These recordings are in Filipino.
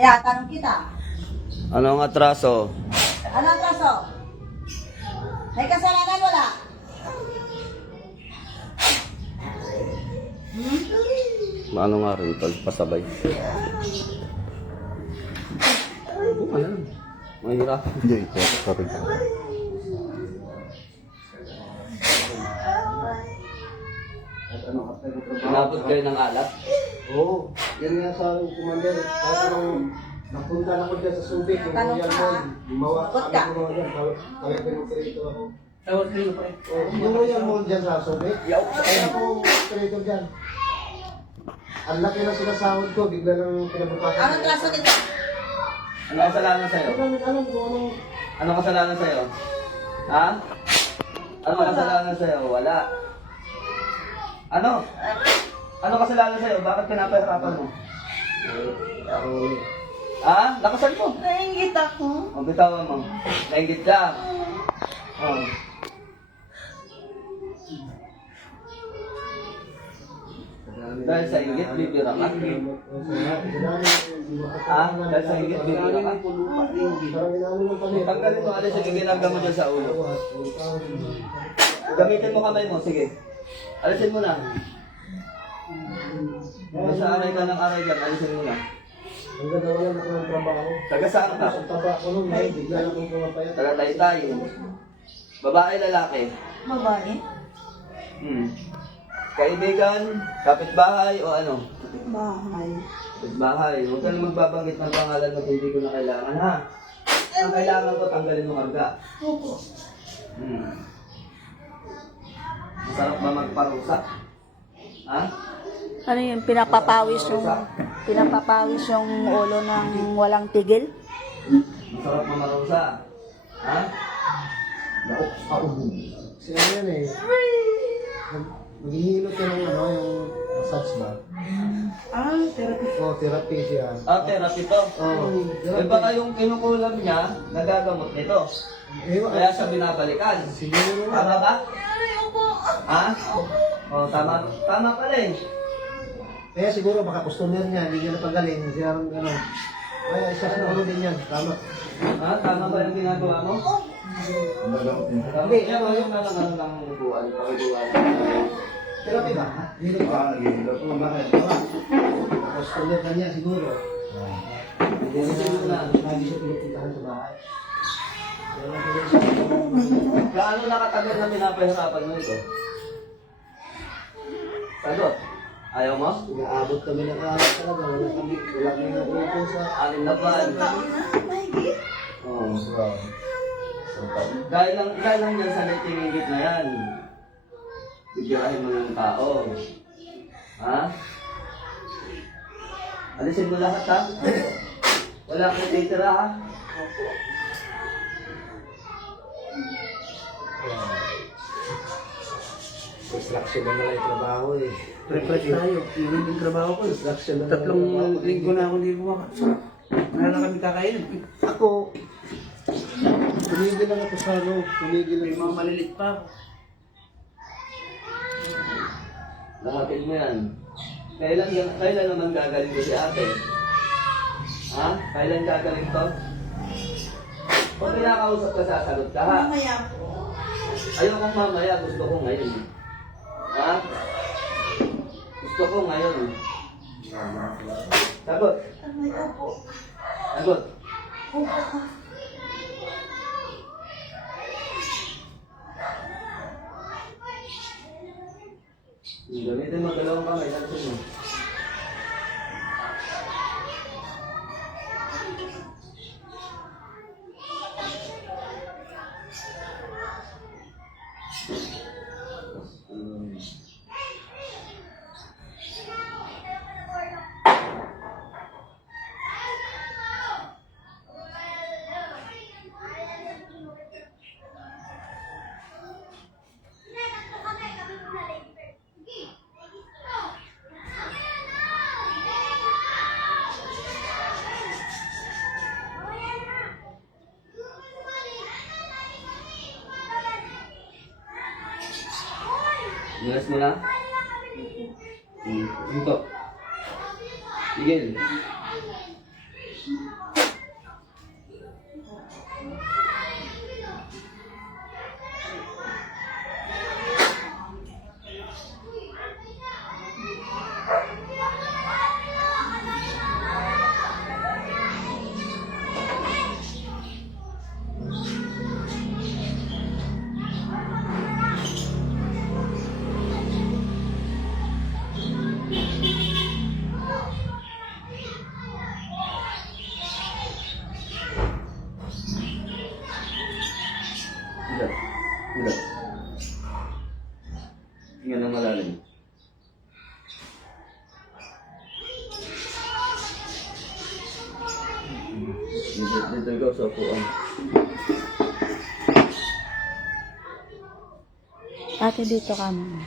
Tinatanong kita. Anong atraso? Ano ang traso? May kasalanan wala? Hmm? Ano nga rin, tol? Pasabay. Ano yan? Mahirap. Hindi, sorry. Inabot kayo ng alat? Oo, yan nga sa aking commander. Kahit anong napunta na ko dyan sa Subic, yung Tanong Royal ka, Mall, ah. gumawa ka. ko mga dyan, kaya pinoperator ako. Oo, yung Royal Mall dyan sa Subic, kaya ako operator dyan. Ang laki na sinasahod ko, bigla lang pinabukasan. Anong traso nito? Ano kasalanan sa'yo? Ano alam kung anong Ano kasalanan sa'yo? Ha? Ano kasalanan sa'yo? Wala. Ano? Ano kasalanan sa'yo? Bakit pinapahirapan mo? ang Ha? Lakasan mo. Naingit ako. O, bitawan mo. Nainggit ka. Oh. Dahil sa inggit, bibira ka. Ha? Dahil sa inggit, bibira ka. Tanggalin mo, alis yung ginagawa mo dyan sa ulo. Gamitin mo kamay mo, sige. Alisin mo na. Basta aray ka ng aray dyan, alisin mo na. Ang ganda wala na ko ng trabaho. Taga saan ka? Ang taba ko nung ngayon, bigla lang kong pumapayat. Taga taytay. Babae, lalaki. Babae? Hmm. Kaibigan, kapitbahay, o ano? Bahay. Kapitbahay. Huwag ka na magbabanggit ng pangalan mo hindi ko na kailangan, ha? Ang kailangan ko, tanggalin mo karga. Opo. Hmm. Masarap ba magparusa? Ha? Ano yun, pinapapawis yung, pinapapawis yung ulo ng walang tigil? Masarap mamarusa. Ha? Sino yan eh? Naghihilot ka ng ano, yung massage ba? Ah, therapy. Oo, therapy siya. Ah, therapy to. Oo, Eh therapy. baka yung kinukulam niya, nagagamot nito. Eh, Kaya siya binabalikan. siguro Tama ba? Ha? Oh, tama. Tama pala eh. Kaya siguro baka customer niya, hindi niya napagaling. Siya ang ano. Kaya isa sa ulo din yan. Tama. Ha? Tama ba yung ginagawa mo? Tama. Hindi, yan yung na lang ano ng upuan, pakibuan. Therapy ba? Hilot ba? Tama. Customer na niya siguro. Hindi na. Lagi siya pinupuntahan sa bahay. Gaano nakatagal na pinapahirapan mo ito? Sagot. Ayaw mo? Nag-aabot kami ng araw talaga. Wala kami, wala kami nakupo sa... Anim na buwan. Oo. Dahil lang, dahil lang yan sa nagtingingit na yan. Bigyahin mo ng tao. Ha? Alisin mo lahat ha? Wala kang titira ha? Construction na yung trabaho eh. Refresh tayo. Yun yung trabaho ko. Construction na Tatlong linggo na ako hindi kumakain. Wala na kami kakainin. Ako, tumigil lang ako sa ano, tumigil May lang mga malilit pa ako. Lahatin mo yan. Kailan, yan- kailan naman gagaling ko si ate? Ha? Kailan gagaling to? Kung kinakausap ka, sasagot ka ha? Mamaya po. Ayokong mamaya, gusto ko ngayon. Gusto ko ngayon. Sagot. Po. Sagot. Gamitin mo dalawang kamay. Nilas mo na? Hmm. Ito. Tigil. Ate, dito ka muna.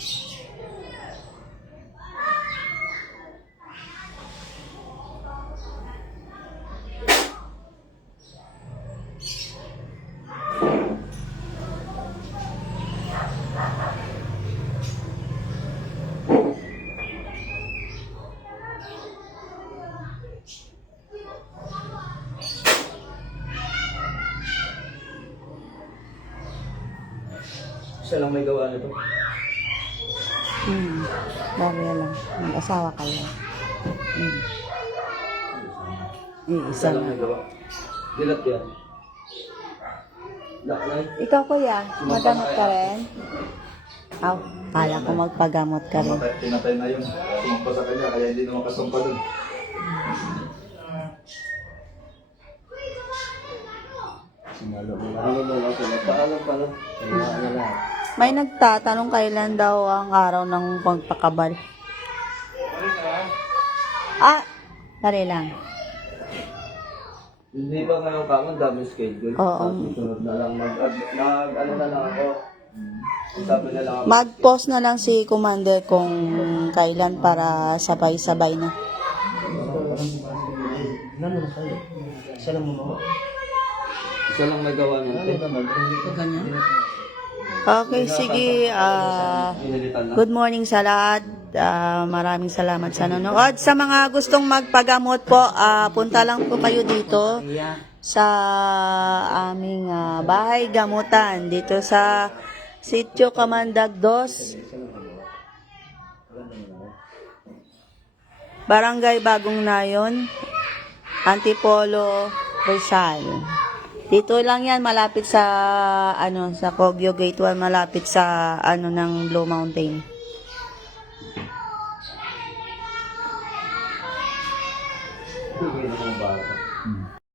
Siya lang may gawa nito. Hmm. Bagay lang. Mag-asawa kayo. Hmm. Iisa lang lang. may gawa. Dilat yan. Ikaw kuya, magamot ka rin? Aw, kala ko magpagamot ka rin. Pinatay, na yun. Sumpa sa kanya, kaya hindi na makasumpa dun. Sinalo mo Ano ba lang? Paalam pala. Na lahat. May nagtatanong kailan daw ang araw ng pagpakabal. Ah, dali lang. Hindi pa ngayon kamon dami schedule. Oo. Susunod na lang mag, mag ano na lang ako. Sabi na lang ako. Mag-post na lang si Commander kung kailan para sabay-sabay na. Ano na kayo? Isa lang mo Isa lang may gawa niyan. Okay, sige. na. good morning sa lahat. Ah, maraming salamat sa nanonood. Sa mga gustong magpagamot po, ah, punta lang po kayo dito sa aming ah, bahay gamutan dito sa Sitio Kamandag 2 Barangay Bagong Nayon Antipolo Rizal dito lang yan malapit sa ano sa Kogyo Gate 1 malapit sa ano ng Blue Mountain